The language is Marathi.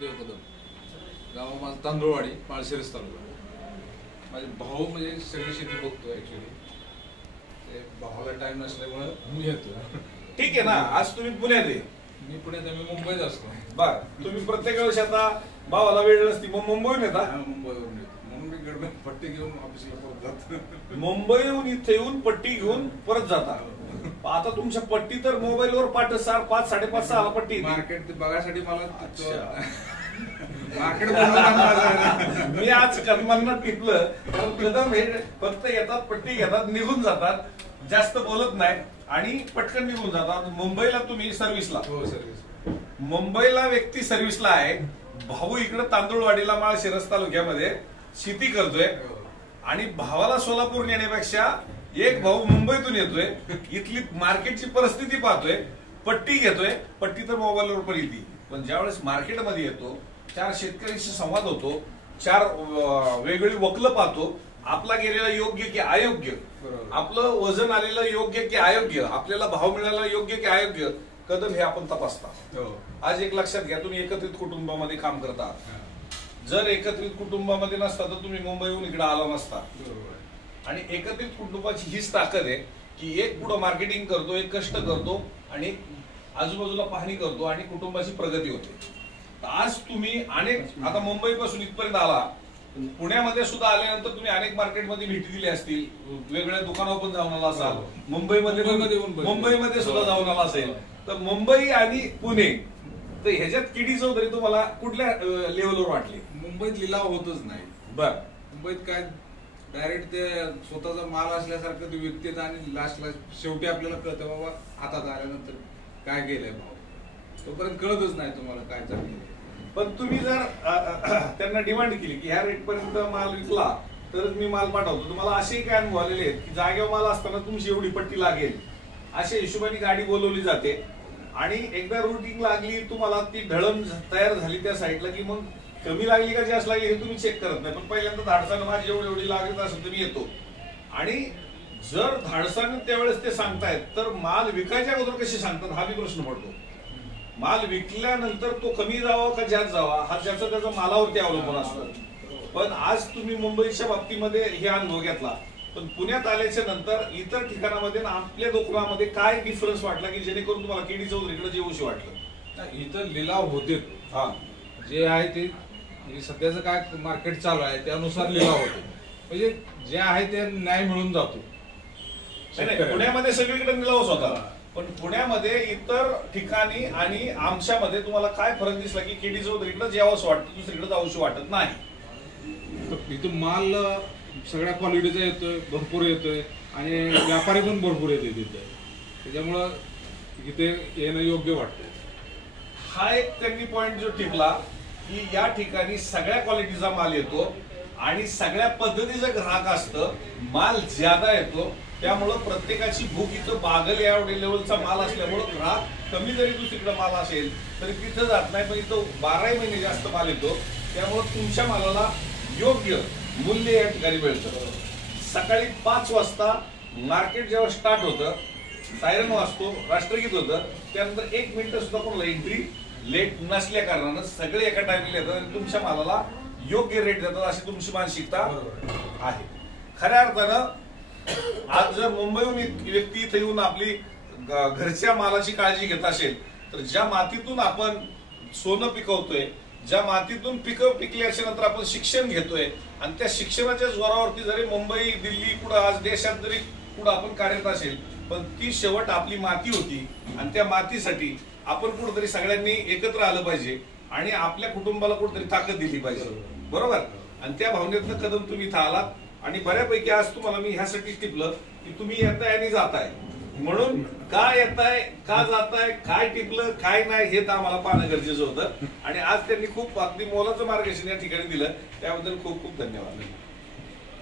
देव कदम, गाव माझं तांदूळवाडी, माळशिरस तालुका. माझे भाऊ म्हणजे सगळी शेती बघतो ऍक्च्युली. ते भावाला टाइम नसल्यामुळे मी येतो. ठीक आहे ना, आज तुम्ही पुण्यात आहे, मी पुण्यात मी मुंबईत असतो. बर, तुम्ही प्रत्येक वेळेस आता भावाला वेळ नसती मग मुंबईहून येता. मुंबईवरून येतो म्हणून मी गडबड पट्टी घेऊन ऑफिसला परत जातो. मुंबईहून इथे येऊन पट्टी घेऊन परत जाता. आता तुमच्या पट्टी तर मोबाईलवर पाठ 5, 5:30, 6 पट्टी. मार्केट बघायसाठी मला मार्केट मी आज कदमांना टिपलं, कारण कदम हे फक्त येतात, पट्टी घेतात, निघून जातात, जास्त बोलत नाही आणि पटकन निघून जातात. मुंबईला तुम्ही सर्व्हिसला. हो सर्व्हिस. मुंबईला व्यक्ती सर्व्हिसला आहे, भाऊ इकडे तांदूळवाडीला माळशिरस तालुक्यामध्ये शेती करतोय आणि भावाला सोलापूर नेण्यापेक्षा एक भाऊ मुंबईतून येतोय, इथली मार्केटची परिस्थिती पाहतोय, पट्टी घेतोय. पट्टी तर मोबाईलवर पण येते, पण ज्यावेळेस मार्केटमध्ये येतो 4 शेतकऱ्यांशी संवाद होतो, 4 वेगवेगळी वक्ल पाहतो, आपला गेलेला योग्य की अयोग्य, आपलं वजन आलेलं योग्य की अयोग्य, आपल्याला भाव मिळाला योग्य की अयोग्य, कदम हे आपण तपासता. आज एक लक्षात घ्या, तुम्ही एकत्रित कुटुंबामध्ये काम करता. जर एकत्रित कुटुंबामध्ये नसता तर तुम्ही मुंबईहून इकडे आला नसता. आणि एकत्रित कुटुंबाची हीच ताकद आहे की एक पुढे मार्केटिंग करतो, एक कष्ट करतो आणि एक आजूबाजूला पाहणी करतो आणि कुटुंबाची प्रगती होते. आज तुम्ही अनेक, आता मुंबईपासून इथपर्यंत आला, पुण्यामध्ये सुद्धा आल्यानंतर तुम्ही अनेक मार्केटमध्ये भेटी दिली असतील, वेगवेगळ्या दुकानावर पण जाऊन आला असाल, मुंबईमध्ये सुद्धा जाऊन आला असेल. तर मुंबई आणि पुणे, तर ह्याच्यात किडी चौधरी तुम्हाला कुठल्या लेवलवर वाटली? मुंबईत लिलाव होतच नाही. बर, मुंबईत काय डायरेक्ट ते स्वतःचा माल असल्यासारखं ते विकतेत आणि लास्टला शेवटी आपल्याला कळतं बाबा हातात आल्यानंतर काय गेलंय भाव, तोपर्यंत कळतच नाही तुम्हाला काय चाललंय. पण तुम्ही जर त्यांना डिमांड केली की ह्या रेट पर्यंत माल विकला तरच मी माल पाठवतो, तुम्हाला असे काय अनुभव आलेले आहेत की जागेवर माल असताना तुमची एवढी पट्टी लागेल अशा हिशोबाने गाडी बोलवली जाते आणि एकदा रुटीन लागली, तुम्हाला ती ढळण तयार झाली त्या साईडला की मग कमी लागली का जास्त लागली हे तुम्ही चेक करत नाही. पण पहिल्यांदा धाडसानं माझी एवढी लागत असेल तर मी येतो. आणि जर धाडसानं त्यावेळेस ते सांगतायत तर माल विकायच्या अगोदर कसे सांगतात हा बी प्रश्न पडतो. माल विकल्यानंतर तो कमी जावा का जास्त जावा हा त्याचा मालावरती अवलंबून असतो. पण आज तुम्ही मुंबईच्या बाबतीमध्ये हे अनुभव घेतला, पण पुण्यात आल्याच्या नंतर इतर ठिकाणामध्ये आपल्या दुकानामध्ये काय डिफरन्स वाटला की जेणेकरून तुम्हाला केडी चौधरीकडे जेवूशी वाटलं? इथं लिलाव होते, हा जे आहे ते सध्याचं काय मार्केट चालू आहे त्यानुसार लिलाव होते, म्हणजे जे आहे ते न्याय मिळून जातो. पुण्यामध्ये सगळीकडे लिलावच होता, पण पुण्यामध्ये इतर ठिकाणी आणि आमच्यामध्ये तुम्हाला काय फरक दिसला की केडी चौधरीकडे जेवावंच वाटतं, दुसरीकडे जाऊशी वाटत नाही? इथं माल सगळ्या क्वालिटीचा येतोय, भरपूर येतोय आणि व्यापारी पण भरपूर येते तिथे, त्याच्यामुळं इथे येणं योग्य वाटतं. हा एक त्यांनी पॉइंट जो टिपला की या ठिकाणी सगळ्या क्वालिटीचा माल येतो आणि सगळ्या पद्धतीचं ग्राहक असतं, माल ज्यादा येतो, त्यामुळं प्रत्येकाची भूक इथं बागल या लेवलचा माल असल्यामुळं ग्राहक कमी जरी दुसरीकडे माल असेल तरी तिथं जात नाही, पण इथं 12 महिने जास्त माल येतो, त्यामुळं तुमच्या मालाला योग्य मूल्य या ठिकाणी मिळतं. सकाळी 5 वाजता मार्केट जेव्हा स्टार्ट होतं, सायरन वाजतो, राष्ट्रगीत होतं, त्यानंतर 1 मिनिट सुद्धा कोणाला एंट्री लेट नसल्या कारणानं सगळे एका टाइमला येतात आणि तुमच्या मालाला योग्य रेट देतात अशी तुमची मानसिकता आहे. खऱ्या अर्थानं आज जर मुंबईहून व्यक्ती इथे येऊन आपली घरच्या मालाची काळजी घेत असेल तर ज्या मातीतून आपण सोनं पिकवतोय, ज्या मातीतून पिकं पिकल्याच्या नंतर आपण शिक्षण घेतोय आणि त्या शिक्षणाच्या जोरावरती जरी मुंबई, दिल्ली, कुठं आज देशात जरी कुठं आपण कार्यरत असेल, पण ती शेवट आपली माती होती आणि त्या मातीसाठी आपण कुठेतरी सगळ्यांनी एकत्र आलं पाहिजे आणि आपल्या कुटुंबाला कुठेतरी ताकद दिली पाहिजे, बरोबर? आणि त्या भावनेतनं कदम तुम्ही इथं आलात आणि बऱ्यापैकी आज तुम्हाला मी ह्यासाठी टिपलं की तुम्ही येताय आणि जाताय, म्हणून का येताय, का जाताय, काय टिपलं, काय नाही हे तर आम्हाला पाहणं गरजेचं होतं. आणि आज त्यांनी खूप अगदी मोलाचं मार्गदर्शन या ठिकाणी दिलं, त्याबद्दल खूप खूप धन्यवाद.